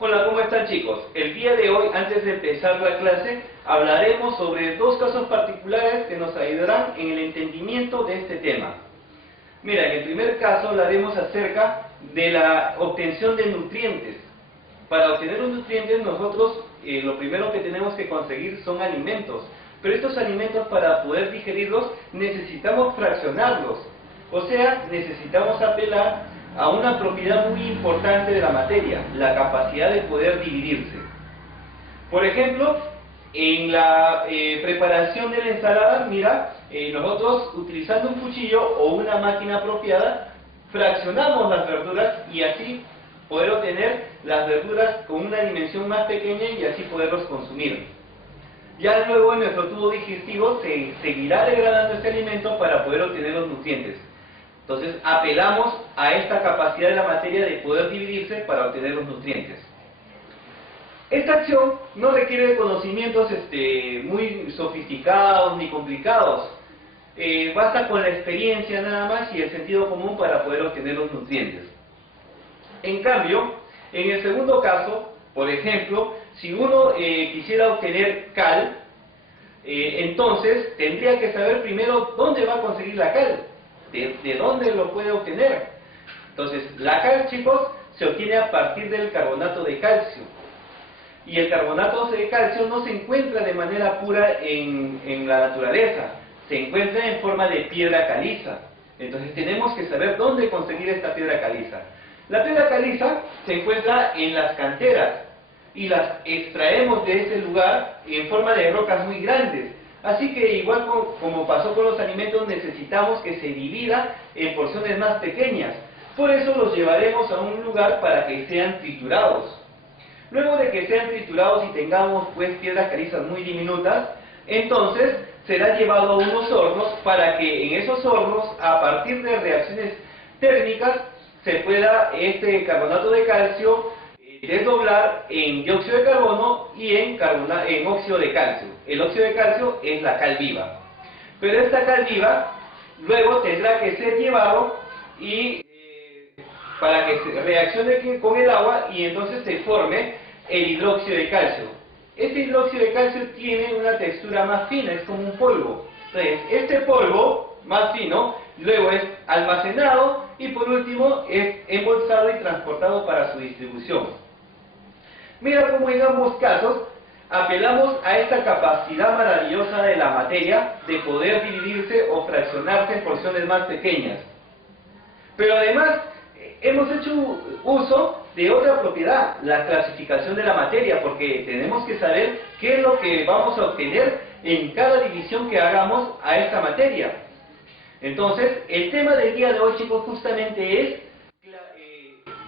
Hola, ¿cómo están chicos? El día de hoy, antes de empezar la clase, hablaremos sobre dos casos particulares que nos ayudarán en el entendimiento de este tema. Mira, en el primer caso hablaremos acerca de la obtención de nutrientes. Para obtener los nutrientes nosotros lo primero que tenemos que conseguir son alimentos. Pero estos alimentos, para poder digerirlos, necesitamos fraccionarlos. O sea, necesitamos apelar a una propiedad muy importante de la materia, la capacidad de poder dividirse. Por ejemplo, en la preparación de la ensalada, mira, nosotros utilizando un cuchillo o una máquina apropiada, fraccionamos las verduras y así poder obtener las verduras con una dimensión más pequeña y así poderlos consumir. Ya luego en nuestro tubo digestivo se seguirá degradando este alimento para poder obtener los nutrientes. Entonces apelamos a esta capacidad de la materia de poder dividirse para obtener los nutrientes. Esta acción no requiere de conocimientos muy sofisticados ni complicados. Basta con la experiencia nada más y el sentido común para poder obtener los nutrientes. En cambio, en el segundo caso, por ejemplo, si uno quisiera obtener cal, entonces tendría que saber primero dónde va a conseguir la cal. ¿De dónde lo puede obtener? Entonces, la cal, chicos, se obtiene a partir del carbonato de calcio. Y el carbonato de calcio no se encuentra de manera pura en la naturaleza, se encuentra en forma de piedra caliza. Entonces tenemos que saber dónde conseguir esta piedra caliza. La piedra caliza se encuentra en las canteras y las extraemos de ese lugar en forma de rocas muy grandes. Así que igual como pasó con los alimentos, necesitamos que se divida en porciones más pequeñas. Por eso los llevaremos a un lugar para que sean triturados. Luego de que sean triturados y tengamos pues piedras calizas muy diminutas, entonces será llevado a unos hornos para que en esos hornos, a partir de reacciones térmicas, se pueda este carbonato de calcio desdoblar en dióxido de carbono y en óxido de calcio. El óxido de calcio es la cal viva. Pero esta cal viva luego tendrá que ser llevado y para que se reaccione con el agua y entonces se forme el hidróxido de calcio. Este hidróxido de calcio tiene una textura más fina, es como un polvo. Entonces, este polvo más fino luego es almacenado y por último es embolsado y transportado para su distribución. Mira cómo en ambos casos apelamos a esta capacidad maravillosa de la materia de poder dividirse o fraccionarse en porciones más pequeñas. Pero además hemos hecho uso de otra propiedad, la clasificación de la materia, porque tenemos que saber qué es lo que vamos a obtener en cada división que hagamos a esta materia. Entonces, el tema del día de hoy, chicos, justamente es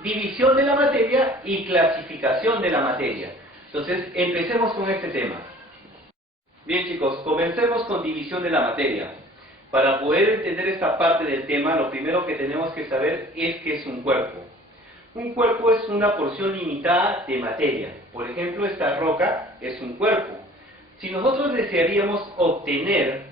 división de la materia y clasificación de la materia. Entonces, empecemos con este tema. Bien, chicos, comencemos con división de la materia. Para poder entender esta parte del tema, lo primero que tenemos que saber es qué es un cuerpo. Un cuerpo es una porción limitada de materia. Por ejemplo, esta roca es un cuerpo. Si nosotros desearíamos obtener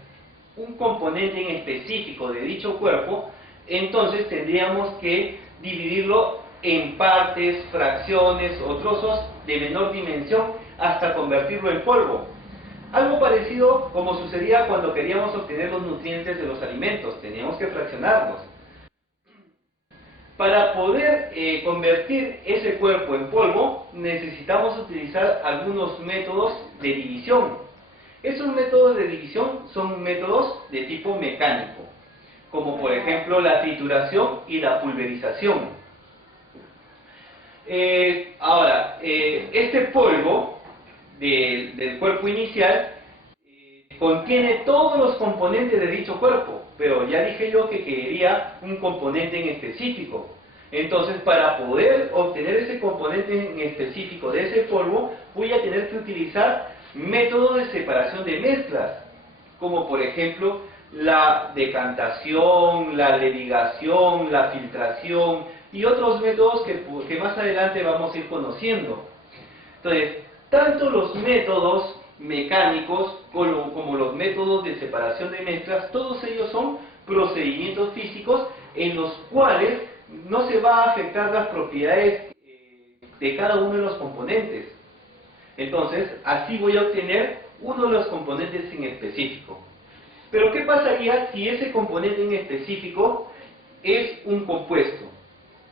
un componente en específico de dicho cuerpo, entonces tendríamos que dividirlo en partes, fracciones o trozos de menor dimensión hasta convertirlo en polvo. Algo parecido como sucedía cuando queríamos obtener los nutrientes de los alimentos, teníamos que fraccionarlos. Para poder convertir ese cuerpo en polvo, necesitamos utilizar algunos métodos de división. Esos métodos de división son métodos de tipo mecánico, como por ejemplo la trituración y la pulverización. Este polvo del cuerpo inicial contiene todos los componentes de dicho cuerpo, pero ya dije yo que quería un componente en específico. Entonces, para poder obtener ese componente en específico de ese polvo, voy a tener que utilizar métodos de separación de mezclas, como por ejemplo la decantación, la levigación, la filtración y otros métodos que más adelante vamos a ir conociendo. Entonces, tanto los métodos mecánicos como los métodos de separación de mezclas, todos ellos son procedimientos físicos en los cuales no se va a afectar las propiedades de cada uno de los componentes. Entonces, así voy a obtener uno de los componentes en específico. Pero ¿qué pasaría si ese componente en específico es un compuesto?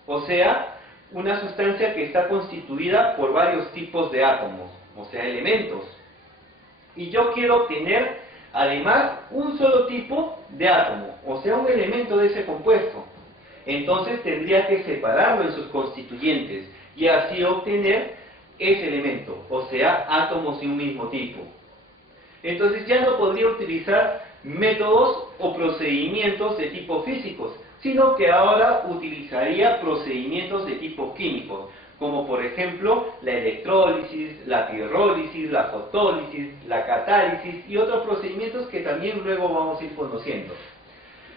O sea, una sustancia que está constituida por varios tipos de átomos, o sea, elementos. Y yo quiero obtener, además, un solo tipo de átomo, o sea, un elemento de ese compuesto. Entonces tendría que separarlo en sus constituyentes y así obtener ese elemento, o sea, átomos de un mismo tipo. Entonces ya no podría utilizar métodos o procedimientos de tipo físicos, sino que ahora utilizaría procedimientos de tipo químico, como por ejemplo la electrólisis, la pirrólisis, la fotólisis, la catálisis y otros procedimientos que también luego vamos a ir conociendo.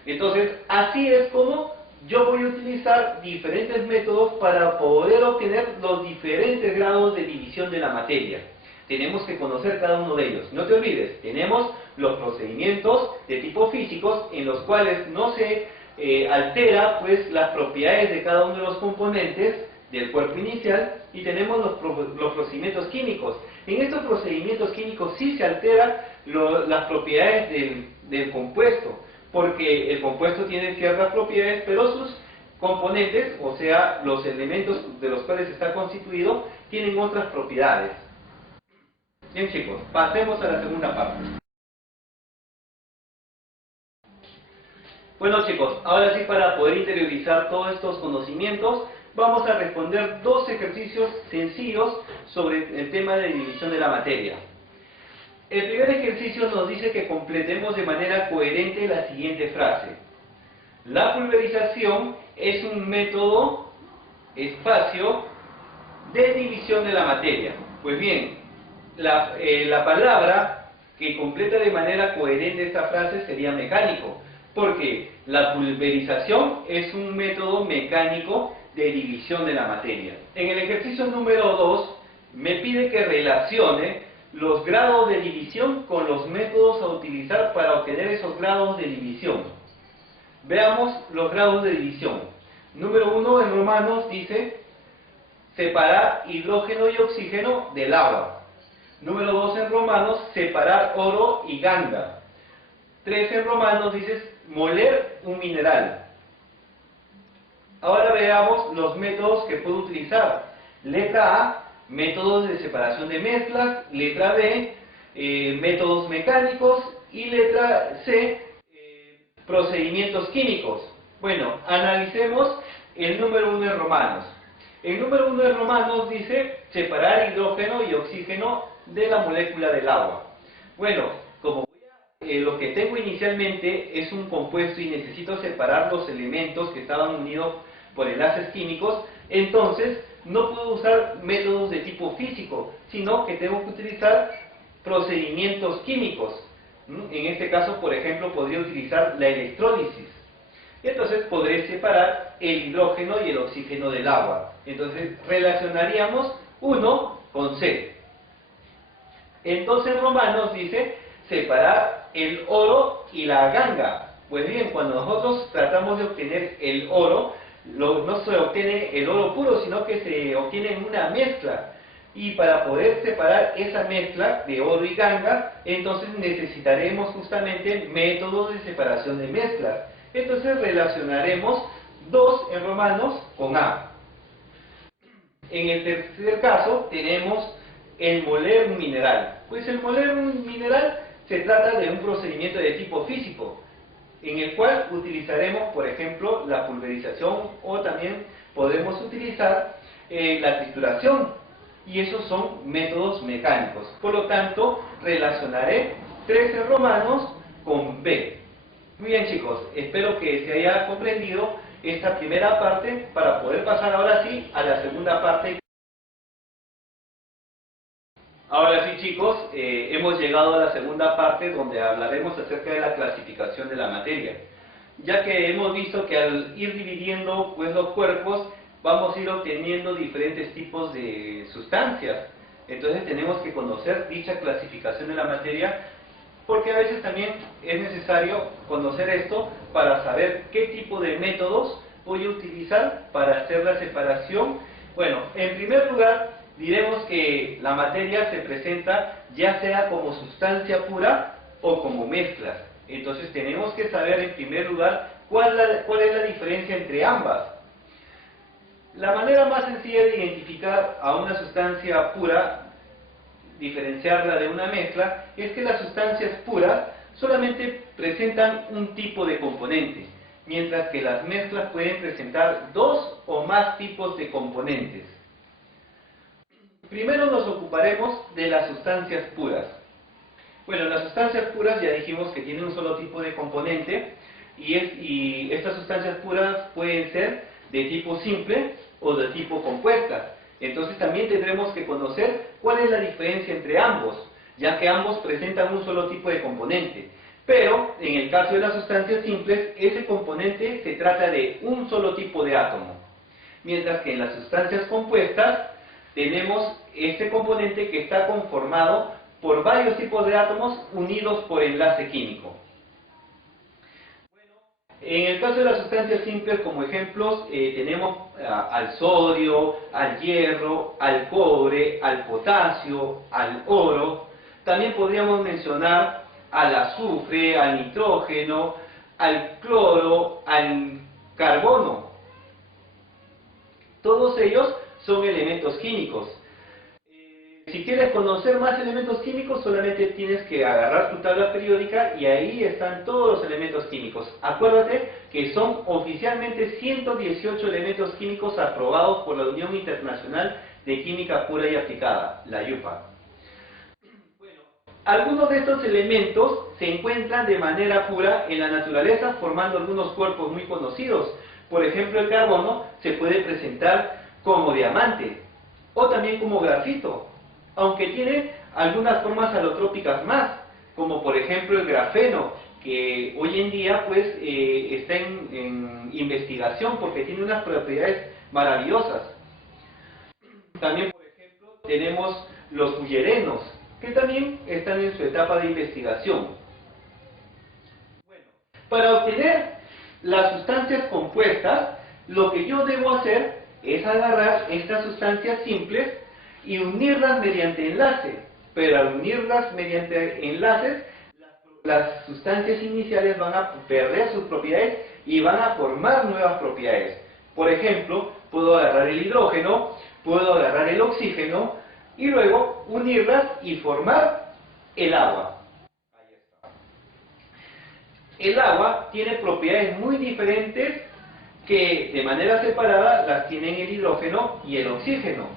Entonces, así es como yo voy a utilizar diferentes métodos para poder obtener los diferentes grados de división de la materia. Tenemos que conocer cada uno de ellos. No te olvides, tenemos los procedimientos de tipo físicos en los cuales no se altera pues las propiedades de cada uno de los componentes del cuerpo inicial, y tenemos los procedimientos químicos. En estos procedimientos químicos sí se alteran las propiedades del compuesto, porque el compuesto tiene ciertas propiedades, pero sus componentes, o sea, los elementos de los cuales está constituido, tienen otras propiedades. Bien chicos, pasemos a la segunda parte. Bueno chicos, ahora sí, para poder interiorizar todos estos conocimientos, vamos a responder dos ejercicios sencillos sobre el tema de división de la materia. El primer ejercicio nos dice que completemos de manera coherente la siguiente frase. La pulverización es un método, espacio, de división de la materia. Pues bien, la palabra que completa de manera coherente esta frase sería mecánico, porque la pulverización es un método mecánico de división de la materia. En el ejercicio número 2 me pide que relacione los grados de división con los métodos a utilizar para obtener esos grados de división. Veamos los grados de división. Número 1 en romanos dice separar hidrógeno y oxígeno del agua. Número 2 en romanos, separar oro y ganga. 3 en romanos dice moler un mineral. Ahora veamos los métodos que puedo utilizar. Letra A, métodos de separación de mezclas. Letra B, métodos mecánicos. Y letra C, procedimientos químicos. Bueno, analicemos el número 1 en romanos. El número 1 en romanos dice separar hidrógeno y oxígeno de la molécula del agua. Bueno, como lo que tengo inicialmente es un compuesto y necesito separar los elementos que estaban unidos por enlaces químicos, entonces no puedo usar métodos de tipo físico, sino que tengo que utilizar procedimientos químicos. En este caso, por ejemplo, podría utilizar la electrólisis. Entonces podré separar el hidrógeno y el oxígeno del agua. Entonces relacionaríamos 1 con C. Entonces en romanos dice separar el oro y la ganga. Pues bien, cuando nosotros tratamos de obtener el oro, no se obtiene el oro puro, sino que se obtiene en una mezcla. Y para poder separar esa mezcla de oro y ganga, entonces necesitaremos justamente métodos de separación de mezclas. Entonces relacionaremos 2 en romanos con A. En el tercer caso tenemos el moler un mineral. Pues el moler un mineral se trata de un procedimiento de tipo físico, en el cual utilizaremos, por ejemplo, la pulverización, o también podemos utilizar la trituración, y esos son métodos mecánicos. Por lo tanto, relacionaré 3 en romanos con B. Muy bien chicos, espero que se haya comprendido esta primera parte para poder pasar ahora sí a la segunda parte. Ahora sí chicos, hemos llegado a la segunda parte donde hablaremos acerca de la clasificación de la materia. Ya que hemos visto que al ir dividiendo pues, los cuerpos, vamos a ir obteniendo diferentes tipos de sustancias. Entonces tenemos que conocer dicha clasificación de la materia, porque a veces también es necesario conocer esto para saber qué tipo de métodos voy a utilizar para hacer la separación Bueno, en primer lugar, diremos que la materia se presenta ya sea como sustancia pura o como mezclas. Entonces tenemos que saber en primer lugar cuál es la diferencia entre ambas. La manera más sencilla de identificar a una sustancia pura, diferenciarla de una mezcla, es que las sustancias puras solamente presentan un tipo de componente, mientras que las mezclas pueden presentar dos o más tipos de componentes. Primero nos ocuparemos de las sustancias puras. Bueno, las sustancias puras ya dijimos que tienen un solo tipo de componente y estas sustancias puras pueden ser de tipo simple o de tipo compuesta. Entonces también tendremos que conocer cuál es la diferencia entre ambos, ya que ambos presentan un solo tipo de componente. Pero en el caso de las sustancias simples, ese componente se trata de un solo tipo de átomo. Mientras que en las sustancias compuestas tenemos este componente que está conformado por varios tipos de átomos unidos por enlace químico. En el caso de las sustancias simples, como ejemplos, tenemos al sodio, al hierro, al cobre, al potasio, al oro. También podríamos mencionar al azufre, al nitrógeno, al cloro, al carbono. Todos ellos son elementos químicos. Si quieres conocer más elementos químicos, solamente tienes que agarrar tu tabla periódica y ahí están todos los elementos químicos. Acuérdate que son oficialmente 118 elementos químicos aprobados por la Unión Internacional de Química Pura y Aplicada, la IUPAC. Bueno, algunos de estos elementos se encuentran de manera pura en la naturaleza formando algunos cuerpos muy conocidos. Por ejemplo, el carbono se puede presentar como diamante o también como grafito, aunque tiene algunas formas alotrópicas más, como por ejemplo el grafeno, que hoy en día pues está en investigación porque tiene unas propiedades maravillosas. También, por ejemplo, tenemos los fullerenos, que también están en su etapa de investigación. Bueno, para obtener las sustancias compuestas, lo que yo debo hacer es agarrar estas sustancias simples y unirlas mediante enlace, pero al unirlas mediante enlaces, las sustancias iniciales van a perder sus propiedades y van a formar nuevas propiedades. Por ejemplo, puedo agarrar el hidrógeno, puedo agarrar el oxígeno y luego unirlas y formar el agua. Ahí está. El agua tiene propiedades muy diferentes que de manera separada las tienen el hidrógeno y el oxígeno.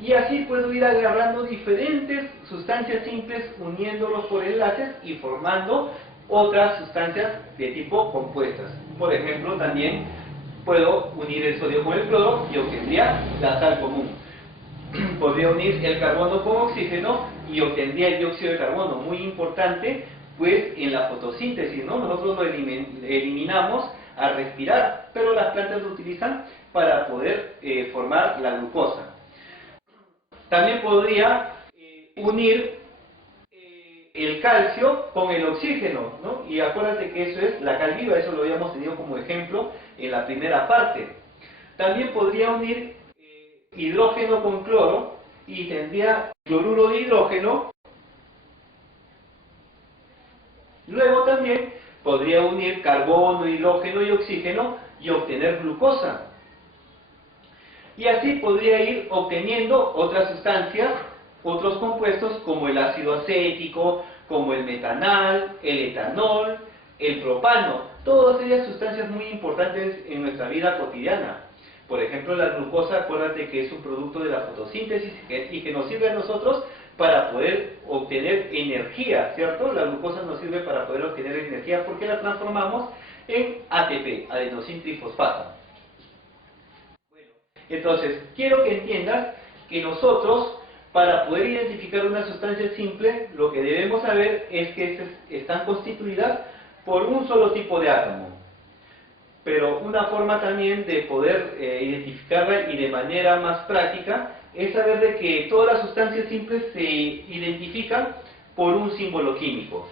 Y así puedo ir agarrando diferentes sustancias simples, uniéndolos por enlaces y formando otras sustancias de tipo compuestas. Por ejemplo, también puedo unir el sodio con el cloro y obtendría la sal común. Podría unir el carbono con oxígeno y obtendría el dióxido de carbono, muy importante pues en la fotosíntesis, ¿no? Nosotros lo eliminamos al respirar, pero las plantas lo utilizan para poder formar la glucosa. También podría unir el calcio con el oxígeno, ¿no? Y acuérdate que eso es la cal viva, eso lo habíamos tenido como ejemplo en la primera parte. También podría unir hidrógeno con cloro y tendría cloruro de hidrógeno. Luego también podría unir carbono, hidrógeno y oxígeno y obtener glucosa. Y así podría ir obteniendo otras sustancias, otros compuestos como el ácido acético, como el metanal, el etanol, el propano. Todas ellas sustancias muy importantes en nuestra vida cotidiana. Por ejemplo, la glucosa, acuérdate que es un producto de la fotosíntesis y que nos sirve a nosotros para poder obtener energía, ¿cierto? La glucosa nos sirve para poder obtener energía porque la transformamos en ATP, adenosín trifosfato. Entonces, quiero que entiendas que nosotros, para poder identificar una sustancia simple, lo que debemos saber es que están constituidas por un solo tipo de átomo. Pero una forma también de poder identificarla y de manera más práctica es saber de que todas las sustancias simples se identifican por un símbolo químico.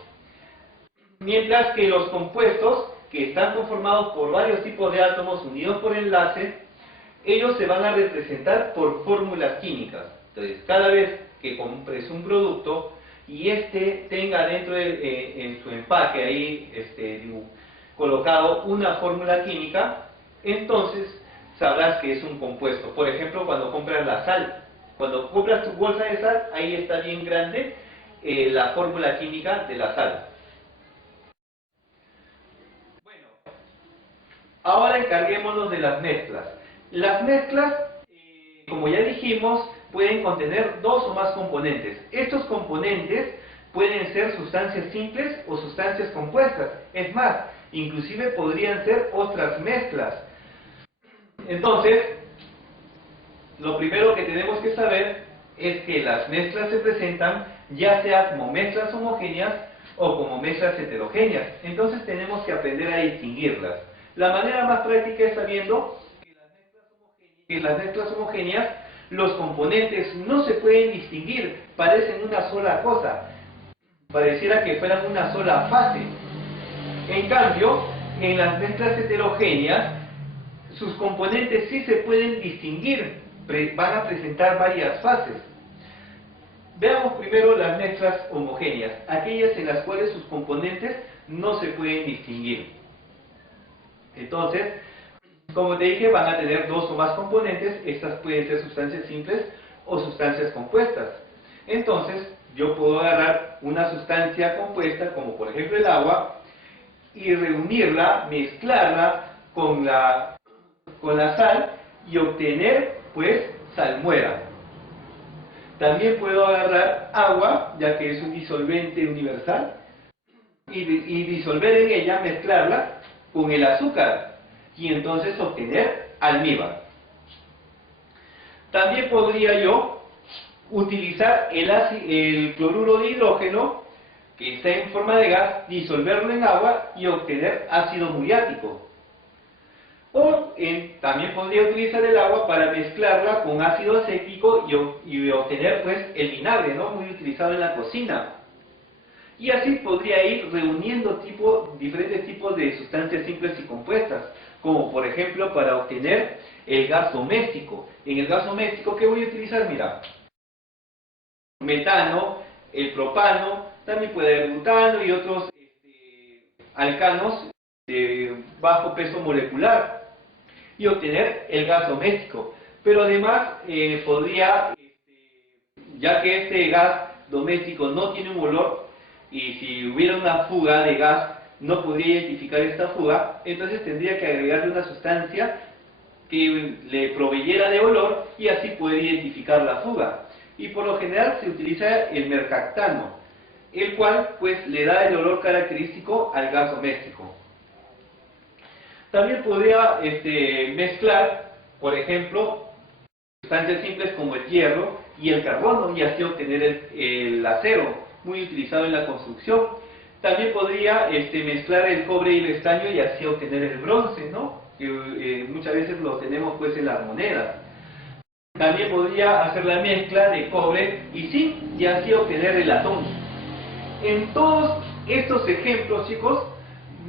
Mientras que los compuestos, que están conformados por varios tipos de átomos unidos por enlace, ellos se van a representar por fórmulas químicas. Entonces, cada vez que compres un producto y este tenga dentro en su empaque ahí colocado una fórmula química, entonces sabrás que es un compuesto. Por ejemplo, cuando compras la sal, cuando compras tu bolsa de sal, ahí está bien grande la fórmula química de la sal. Bueno, ahora encarguémonos de las mezclas. Las mezclas, como ya dijimos, pueden contener dos o más componentes. Estos componentes pueden ser sustancias simples o sustancias compuestas. Es más, inclusive podrían ser otras mezclas. Entonces, lo primero que tenemos que saber es que las mezclas se presentan ya sea como mezclas homogéneas o como mezclas heterogéneas. Entonces tenemos que aprender a distinguirlas. La manera más práctica es sabiendo que las mezclas homogéneas, los componentes no se pueden distinguir, parecen una sola cosa, pareciera que fueran una sola fase. En cambio, en las mezclas heterogéneas, sus componentes sí se pueden distinguir, van a presentar varias fases. Veamos primero las mezclas homogéneas, aquellas en las cuales sus componentes no se pueden distinguir. Entonces, como te dije, van a tener dos o más componentes. Estas pueden ser sustancias simples o sustancias compuestas. Entonces, yo puedo agarrar una sustancia compuesta, como por ejemplo el agua, y reunirla, mezclarla con la sal y obtener, pues, salmuera. También puedo agarrar agua, ya que es un disolvente universal, y disolver en ella, mezclarla con el azúcar, y entonces obtener almíbar. También podría yo utilizar el cloruro de hidrógeno, que está en forma de gas, disolverlo en agua y obtener ácido muriático. O también podría utilizar el agua para mezclarla con ácido acético y obtener, pues, el vinagre, ¿no?, muy utilizado en la cocina. Y así podría ir reuniendo diferentes tipos de sustancias simples y compuestas, como por ejemplo para obtener el gas doméstico. En el gas doméstico, ¿qué voy a utilizar? Mira, metano, el propano, también puede haber butano y otros alcanos de bajo peso molecular, y obtener el gas doméstico. Pero además podría, ya que este gas doméstico no tiene un olor, y si hubiera una fuga de gas no podría identificar esta fuga, entonces tendría que agregarle una sustancia que le proveyera de olor y así poder identificar la fuga. Y por lo general se utiliza el mercaptano, el cual pues le da el olor característico al gas doméstico. También podría mezclar, por ejemplo, sustancias simples como el hierro y el carbono y así obtener el acero, muy utilizado en la construcción. También podría mezclar el cobre y el estaño y así obtener el bronce, ¿no?, que muchas veces lo tenemos pues en las monedas. También podría hacer la mezcla de cobre y zinc y así obtener el latón. En todos estos ejemplos, chicos,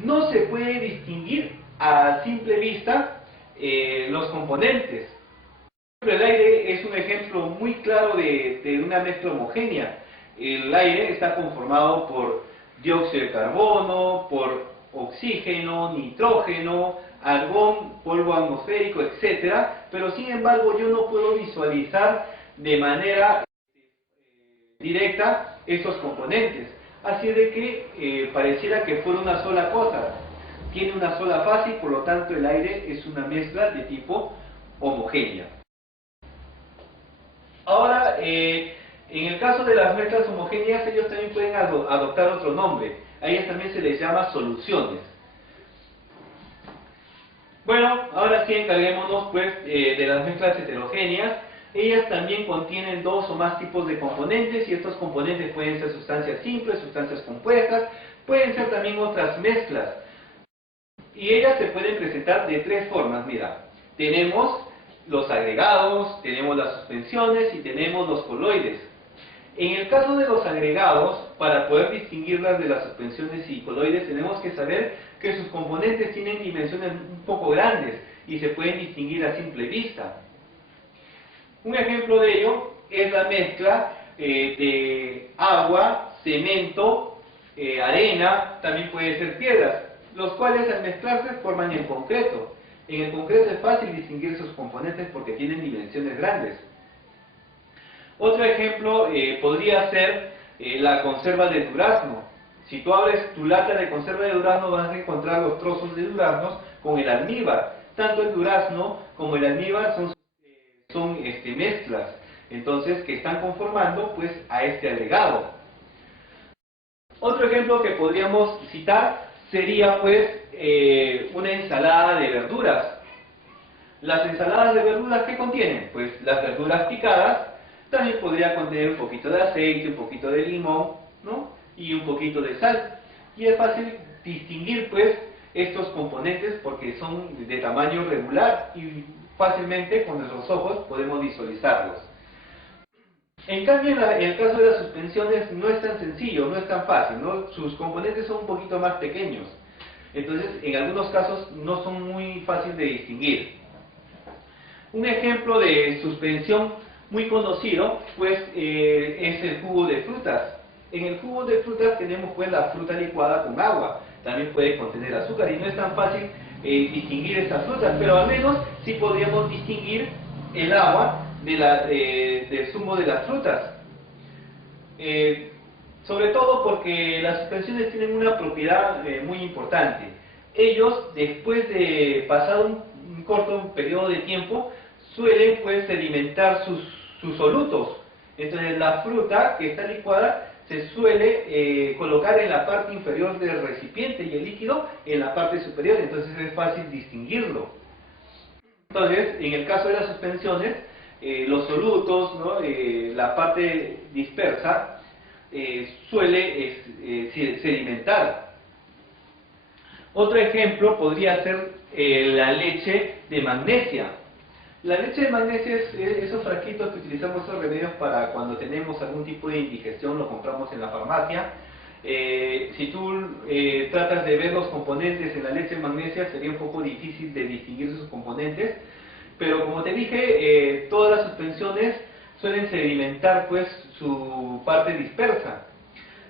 no se puede distinguir a simple vista los componentes. El aire es un ejemplo muy claro de una mezcla homogénea. El aire está conformado por dióxido de carbono, por oxígeno, nitrógeno, argón, polvo atmosférico, etc. Pero sin embargo yo no puedo visualizar de manera directa estos componentes. Así de que pareciera que fuera una sola cosa. Tiene una sola fase y por lo tanto el aire es una mezcla de tipo homogénea. Ahora, en el caso de las mezclas homogéneas, ellos también pueden adoptar otro nombre. A ellas también se les llama soluciones. Bueno, ahora sí encarguémonos pues de las mezclas heterogéneas. Ellas también contienen dos o más tipos de componentes y estos componentes pueden ser sustancias simples, sustancias compuestas, pueden ser también otras mezclas. Y ellas se pueden presentar de tres formas. Mira, tenemos los agregados, tenemos las suspensiones y tenemos los coloides. En el caso de los agregados, para poder distinguirlas de las suspensiones y coloides, tenemos que saber que sus componentes tienen dimensiones un poco grandes y se pueden distinguir a simple vista. Un ejemplo de ello es la mezcla de agua, cemento, arena, también puede ser piedras, los cuales al mezclarse forman el concreto. En el concreto es fácil distinguir sus componentes porque tienen dimensiones grandes. Otro ejemplo podría ser la conserva de durazno. Si tú abres tu lata de conserva de durazno vas a encontrar los trozos de duraznos con el almíbar. Tanto el durazno como el almíbar son mezclas, entonces que están conformando pues a este agregado. Otro ejemplo que podríamos citar sería pues una ensalada de verduras. Las ensaladas de verduras, ¿qué contienen? Pues las verduras picadas, también podría contener un poquito de aceite, un poquito de limón, ¿no? Y un poquito de sal. Y es fácil distinguir pues estos componentes porque son de tamaño regular y fácilmente con nuestros ojos podemos visualizarlos. En cambio, en el caso de las suspensiones no es tan sencillo, no es tan fácil, ¿no? Sus componentes son un poquito más pequeños. Entonces, en algunos casos no son muy fáciles de distinguir. Un ejemplo de suspensión muy conocido pues es el jugo de frutas. En el jugo de frutas tenemos pues la fruta licuada con agua, también puede contener azúcar y no es tan fácil distinguir estas frutas, pero al menos sí podríamos distinguir el agua del zumo de las frutas. Sobre todo porque las suspensiones tienen una propiedad muy importante. Ellos, después de pasar un corto periodo de tiempo, suelen pues sedimentar sus solutos. Entonces la fruta que está licuada se suele colocar en la parte inferior del recipiente y el líquido en la parte superior, entonces es fácil distinguirlo. Entonces, en el caso de las suspensiones, los solutos, ¿no? La parte dispersa suele sedimentar. Otro ejemplo podría ser la leche de magnesia. La leche de magnesia es esos frasquitos que utilizamos, esos remedios para cuando tenemos algún tipo de indigestión, lo compramos en la farmacia. Si tú tratas de ver los componentes en la leche de magnesia, sería un poco difícil de distinguir sus componentes, pero como te dije, todas las suspensiones suelen sedimentar pues su parte dispersa.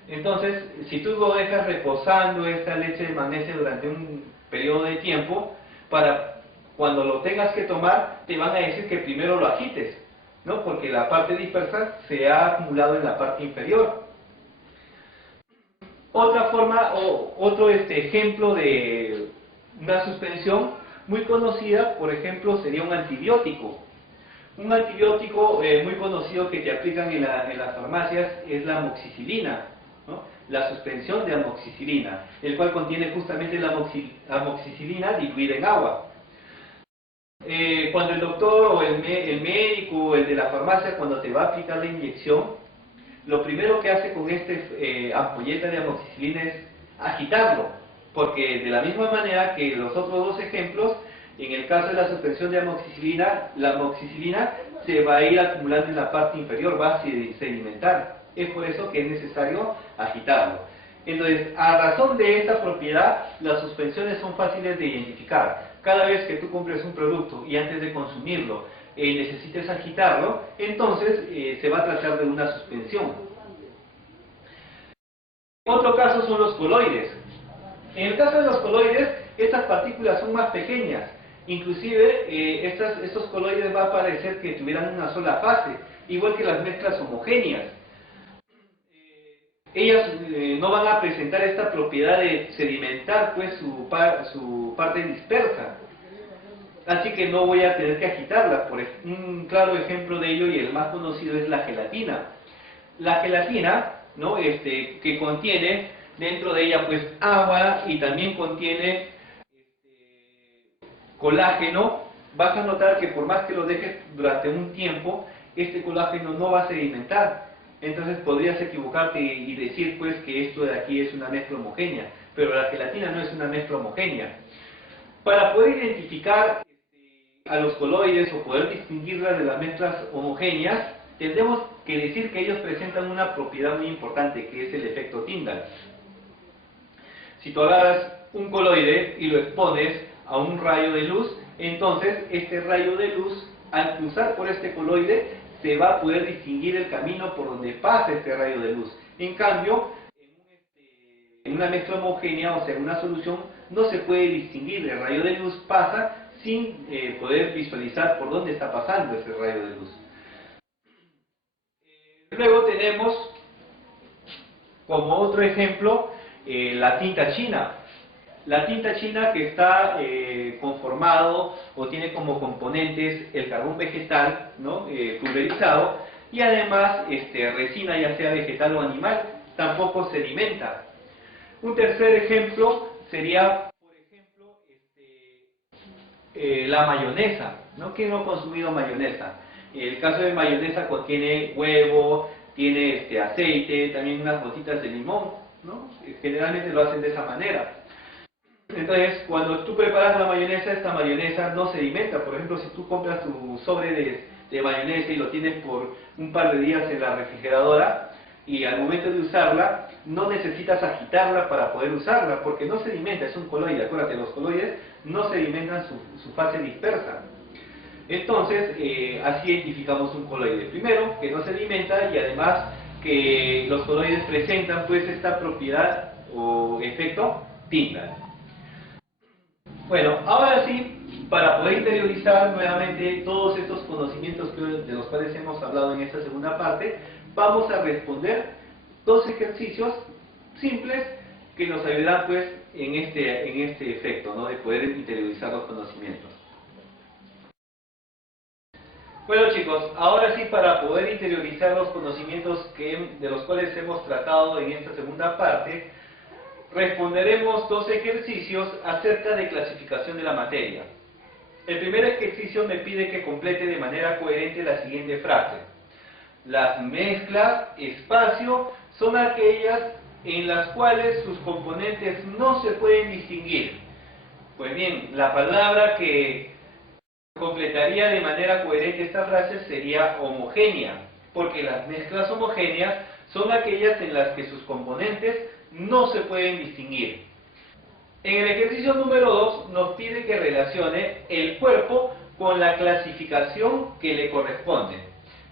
Entonces, si tú lo dejas reposando esta leche de magnesia durante un periodo de tiempo, para cuando lo tengas que tomar, te van a decir que primero lo agites, ¿no? Porque la parte dispersa se ha acumulado en la parte inferior. Otra forma, o otro ejemplo de una suspensión muy conocida, por ejemplo, sería un antibiótico. Un antibiótico muy conocido que te aplican en las farmacias es la amoxicilina, ¿no? La suspensión de amoxicilina, el cual contiene justamente la amoxicilina diluida en agua. Cuando el doctor o el médico o el de la farmacia, cuando te va a aplicar la inyección, lo primero que hace con ampolleta de amoxicilina es agitarlo, porque de la misma manera que los otros dos ejemplos, en el caso de la suspensión de amoxicilina, la amoxicilina se va a ir acumulando en la parte inferior, va a sedimentar. Es por eso que es necesario agitarlo. Entonces, a razón de esta propiedad, las suspensiones son fáciles de identificar. Cada vez que tú compres un producto y antes de consumirlo necesites agitarlo, entonces se va a tratar de una suspensión. Otro caso son los coloides. En el caso de los coloides, estas partículas son más pequeñas. Inclusive, estos coloides va a parecer que tuvieran una sola fase, igual que las mezclas homogéneas. Ellas no van a presentar esta propiedad de sedimentar pues su parte dispersa, así que no voy a tener que agitarla. Un claro ejemplo de ello y el más conocido es la gelatina. La gelatina, ¿no? Que contiene dentro de ella pues agua y también contiene colágeno. Vas a notar que por más que lo dejes durante un tiempo, este colágeno no va a sedimentar. Entonces podrías equivocarte y decir pues que esto de aquí es una mezcla homogénea, pero la gelatina no es una mezcla homogénea. Para poder identificar a los coloides o poder distinguirlas de las mezclas homogéneas, tendremos que decir que ellos presentan una propiedad muy importante, que es el efecto Tyndall. Si tú agarras un coloide y lo expones a un rayo de luz, Entonces, este rayo de luz, al cruzar por este coloide, se va a poder distinguir el camino por donde pasa este rayo de luz. En cambio, en una mezcla homogénea, o sea, en una solución, no se puede distinguir. El rayo de luz pasa sin poder visualizar por dónde está pasando ese rayo de luz. Luego tenemos como otro ejemplo la tinta china. La tinta china que está conformado o tiene como componentes el carbón vegetal, ¿no? Pulverizado, y además resina, ya sea vegetal o animal, tampoco sedimenta. Un tercer ejemplo sería, por ejemplo, la mayonesa, ¿no? ¿Quién no ha consumido mayonesa? El caso de mayonesa contiene huevo, tiene aceite, también unas gotitas de limón, ¿no? Generalmente lo hacen de esa manera. Entonces, cuando tú preparas la mayonesa, esta mayonesa no sedimenta. Por ejemplo, si tú compras tu sobre de mayonesa y lo tienes por un par de días en la refrigeradora, y al momento de usarla, no necesitas agitarla para poder usarla, porque no sedimenta, es un coloide. Acuérdate, los coloides no sedimentan su fase dispersa. Entonces, así identificamos un coloide. Primero, que no sedimenta, y además que los coloides presentan pues esta propiedad o efecto tinta. Bueno, ahora sí, para poder interiorizar nuevamente todos estos conocimientos de los cuales hemos hablado en esta segunda parte, vamos a responder dos ejercicios simples que nos ayudarán pues en este efecto, ¿no? De poder interiorizar los conocimientos. Bueno chicos, ahora sí, para poder interiorizar los conocimientos de los cuales hemos tratado en esta segunda parte, responderemos dos ejercicios acerca de clasificación de la materia. El primer ejercicio me pide que complete de manera coherente la siguiente frase. Las mezclas espacio son aquellas en las cuales sus componentes no se pueden distinguir. Pues bien, la palabra que completaría de manera coherente esta frase sería homogénea, porque las mezclas homogéneas son aquellas en las que sus componentes no se pueden distinguir. En el ejercicio número 2 nos pide que relacione el cuerpo con la clasificación que le corresponde.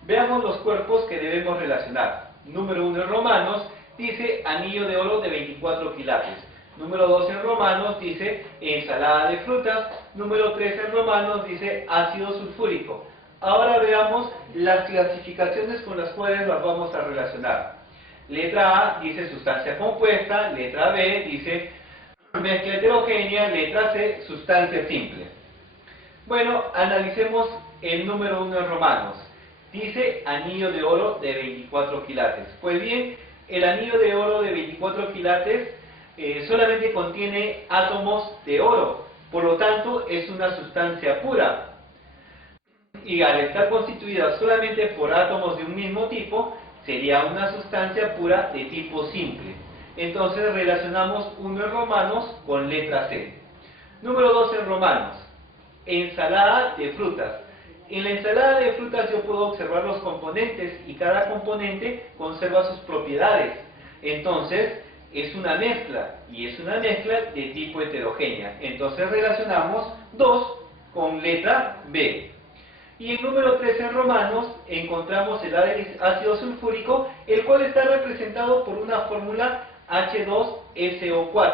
Veamos los cuerpos que debemos relacionar. Número 1 en romanos dice anillo de oro de 24 quilates. Número 2 en romanos dice ensalada de frutas. Número 3 en romanos dice ácido sulfúrico. Ahora veamos las clasificaciones con las cuales las vamos a relacionar. Letra A dice sustancia compuesta, letra B dice mezcla heterogénea, letra C sustancia simple. Bueno, analicemos el número 1 en romanos. Dice anillo de oro de 24 quilates. Pues bien, el anillo de oro de 24 quilates solamente contiene átomos de oro, por lo tanto es una sustancia pura. Y al estar constituida solamente por átomos de un mismo tipo, sería una sustancia pura de tipo simple. Entonces relacionamos 1 en romanos con letra C. Número 2 en romanos. Ensalada de frutas. En la ensalada de frutas yo puedo observar los componentes y cada componente conserva sus propiedades. Entonces es una mezcla, y es una mezcla de tipo heterogénea. Entonces relacionamos 2 con letra B. Y en número 3 en romanos encontramos el ácido sulfúrico, el cual está representado por una fórmula H2SO4.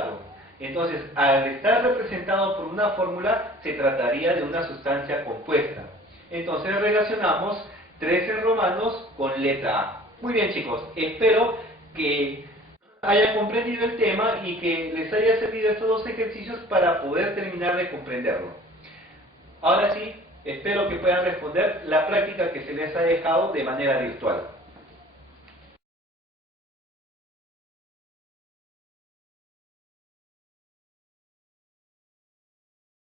Entonces, al estar representado por una fórmula, se trataría de una sustancia compuesta. Entonces relacionamos 3 en romanos con letra A. Muy bien chicos, espero que hayan comprendido el tema y que les haya servido estos dos ejercicios para poder terminar de comprenderlo. Ahora sí, espero que puedan responder la práctica que se les ha dejado de manera virtual.